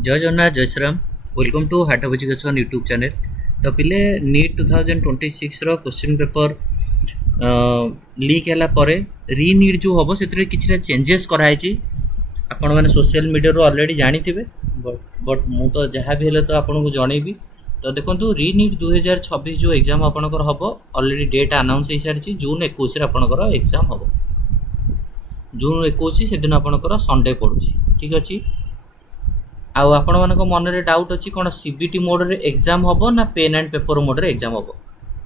जय जगन्नाथ जय Shriram welcome to Heart of education YouTube channel. तो पिले नीट 2026 रो क्वेश्चन पेपर लीक है री नीट जो हम से कि चेंजेस कराई आपण मैंने सोशल मीडिया रो ऑलरेडी जानी थे बट मु तो जहाँ भी हेले तो आपन को जनइबी। तो देखो री नीट 2026 जो एग्जाम आपंकर हम ऑलरेडी डेट अनाउंस हो सारी जून 21 आपंकर एग्जाम हम जून 21 से दिन आपंकर संडे पड़ू ठीक अच्छे। आउ आपण मानक मन में डाउट अच्छी कौन सीबीटी मोड रे एग्जाम हम ना पेन एंड पेपर मोड रे एग्जाम हम।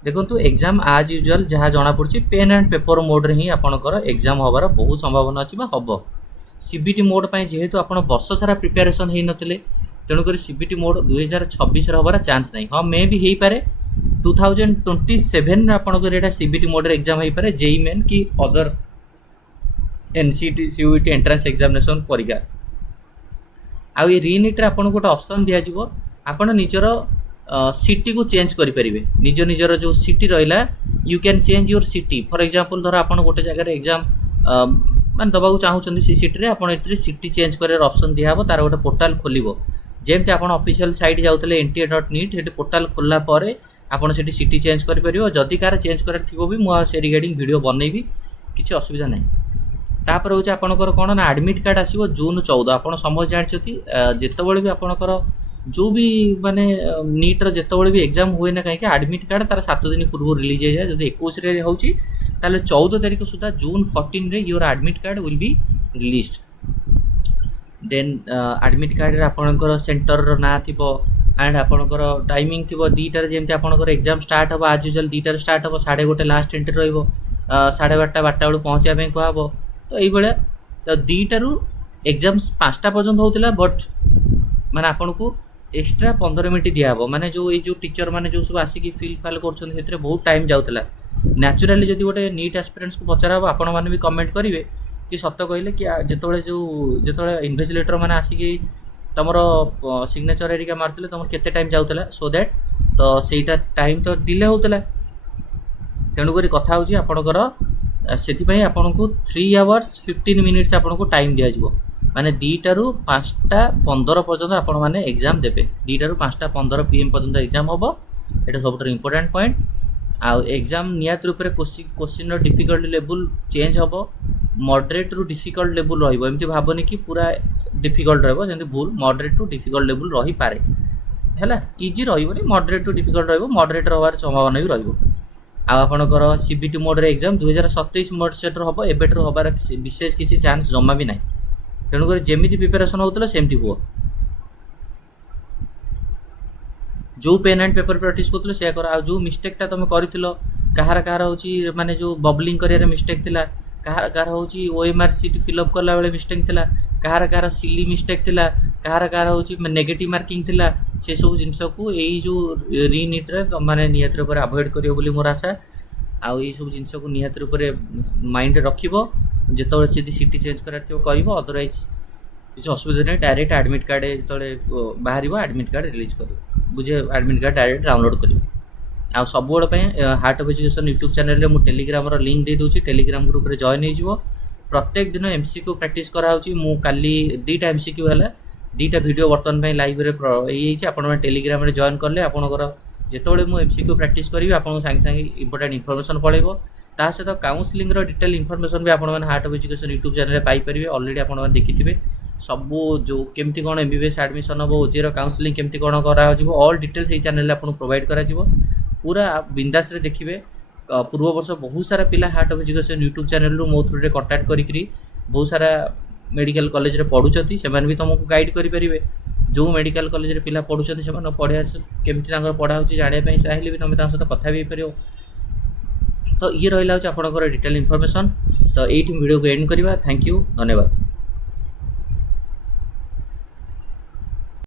देखो एग्जाम आज यूजुअल जहाँ जना पड़ी पेन एंड पेपर मोड रे ही आपंकर एग्जाम हबार बहुत संभावना अच्छी हम। सीबीटी मोड पर जेहेतु आप वर्ष सारा प्रिपेरेसन हो नथिले तेणुक सीबीटी मोड 2026 हबार चांस नहीं। हाँ मे भी हो पारे 2027 आपंकर यहाँ सीबीटी मोड रे एग्जाम हो पारे जेई मेन कि other NCT CUET entrance examination परीक्षा। आउ ये रीनीट रे आपन गोटे ऑप्शन दिया जिवो आपन निजर सिटी को चेंज करि परिबे। निज निजर जो सिटी रहिला you can change your city. For example धर आपन गोटे जगह एग्जाम मान दबाकू चाहूचंदी सी सिटी रे आपन एतरे सिटी चेंज करे ऑप्शन दिया हबो। तार गोटे पोर्टल खोलिबो जेमते आपन ऑफिशियल साइट जाउतले nta.nit हेटे पोर्टल खोलला परे आपन सेठी सिटी चेंज करि परिबो। जदी कार चेंज करे थिबो भी मु से रिगार्डिंग वीडियो बनैबी किछि असुविधा नहीं। तापर हूँ आपंकर कौन ना आडमिट कार्ड आसो जून 14 आप समझ जानते जितेबाला भी आपंकर जो भी माने नीट्र जितेबाला भी एग्जाम हुए ना कहीं आडमिट कार्ड तार 7 दिन पूर्व रिलीज हो जाए। जब 21 होची 14 तारीख सुधा जून 14 रे your admit card will be release. Then admit card आपंकर सेंटर ना थी एंड आपंकर टाइमिंग थी 2टार जमी आपंकर एग्जाम स्टार्ट हम आज यूजुअल 2टार स्टार्ट हम 1:30 लास्ट एंट्री रही 12:30 बेलू पहुँचापी कहब। तो ये तो 2टारू एग्जाम 5टा पर्यंत होता बट माने आपन को एक्स्ट्रा 15 मिनट दिहब। माने जो ये जो टीचर माने जो सब आसिक फिल फाल कर बहुत टाइम जाऊला। नेचुराली जब गोटे नीट एस्पिरेंट्स को पचार हम आपण मैंने भी कमेंट करेंगे कि सत कहले कि जिते जो इन्वेस्टिगेटर मैंने आसिक तुमर सिग्नेचर एरिका मार्ते तुम केते टाइम जाऊला सो दैट तो सहीटा टाइम तो डिले होता। तेणुक कथा हूँ आपणकर से आपन को 3 आवर्स 15 मिनिट्स आपन को टाइम दिया जिवो। माने 2टारू 5:15 पर्यंत आपण माने एग्जाम देबे। 2टारू 5:15 PM पर्यंत एग्जाम होबो। एटा सबटा इंपोर्टेंट पॉइंट। आ एग्जाम नियत रूप से क्वेश्चन रो डिफिकल्टी लेवल चेंज होबो। मॉडरेट रु डिफिकल्ट लेवल रहिबो। एमती भाबनी कि पूरा डिफिकल्ट रहबो जेंति भूल मॉडरेट टू डिफिकल्ट लेवल रही पारे हैला। इजी रहिबो नि मॉडरेट टू डिफिकल्ट रहिबो। मॉडरेट रहबार संभावना भी रहिबो। आपणकर सीबीटी मोड रे एग्जाम 2027 मोड सेट हम एबेटर हबार विशेष किसी चांस जमा भी ना। तेणुक जमी प्रिपेरेसन होता सेमती हुआ जो पेन एंड पेपर प्रैक्टिस कर से कर। जो मिस्टेकटा तुम कर कहार कहार हूँ माने जो बबलिंग कर मिस्टेक थिला कहार कहार हूँ ओएमआर सीट फिलअप कला बेले मिस्टेक थिला कहार कहार सिली मिस्टेक थिला कहार कहार हूँ नेगेटिव मार्किंग थिला से सब जिनस को यही जो री नीट रे माने नियत रूप अवॉइड करियो बोली मोर आशा। आउ ये सब जिनस को नियत रूप माइंड रखिबो जेतबे सिटी सिटी चेंज करार थियो करिवो। अदरवाइज किसी असुविधा नहीं। डायरेक्ट एडमिट कार्ड जो बाहर एडमिट कार्ड रिलीज कर बुझे एडमिट कार्ड डायरेक्ट डाउनलोड कर। आ सबुआड़ heart of education YouTube channel रे मु टेलीग्राम रो लिंक दे दूची। टेलीग्राम ग्रुप रे जॉइन हो प्रत्येक दिन एमसीक्यू प्रैक्टिस कराऊची। मु काली 2टा एमसीक्यू है 2टा वीडियो बर्तमान पे लाइव रे आपण टेलीग्राम रे जॉइन करले आपनकर जेतबे मु एमसीक्यू प्रैक्टिस करी आपन संगे संगे इंपोर्टेंट इनफॉरमेशन पळेबो। ता सहित काउंसलिंग रो डिटेल इनफॉरमेशन भी आपण माने heart of education YouTube channel रे पाई परिबे। ऑलरेडी आपण माने देखिथिबे सबू जो केमती कोन एमबीबीएस एडमिशन हो ओजे रो काउंसलिंग केमती कोन करा जिवो ऑल डिटेल्स ए चैनल रे आपण प्रोवाइड करा जिवो। पूरा बिंदास रे देखिबे। पूर्व वर्ष बहुत सारा पिला heart of education YouTube channel रो मो थ्रू रे कांटेक्ट करी बहुत सारा मेडिकल कॉलेज रे पढुचती से भी तुमको गाइड करि परिबे। जो मेडिकल कॉलेज रे पिला पढुचती से पढ़िया केमती तांकर पढ़ा होची जानिया पई चाहिले भी तुम सहित कथा भी परियो। तो ये रहिला होची आपनकर डिटेल इनफॉरमेशन। तो एठी वीडियो को एंड करबा। थैंक यू धन्यवाद।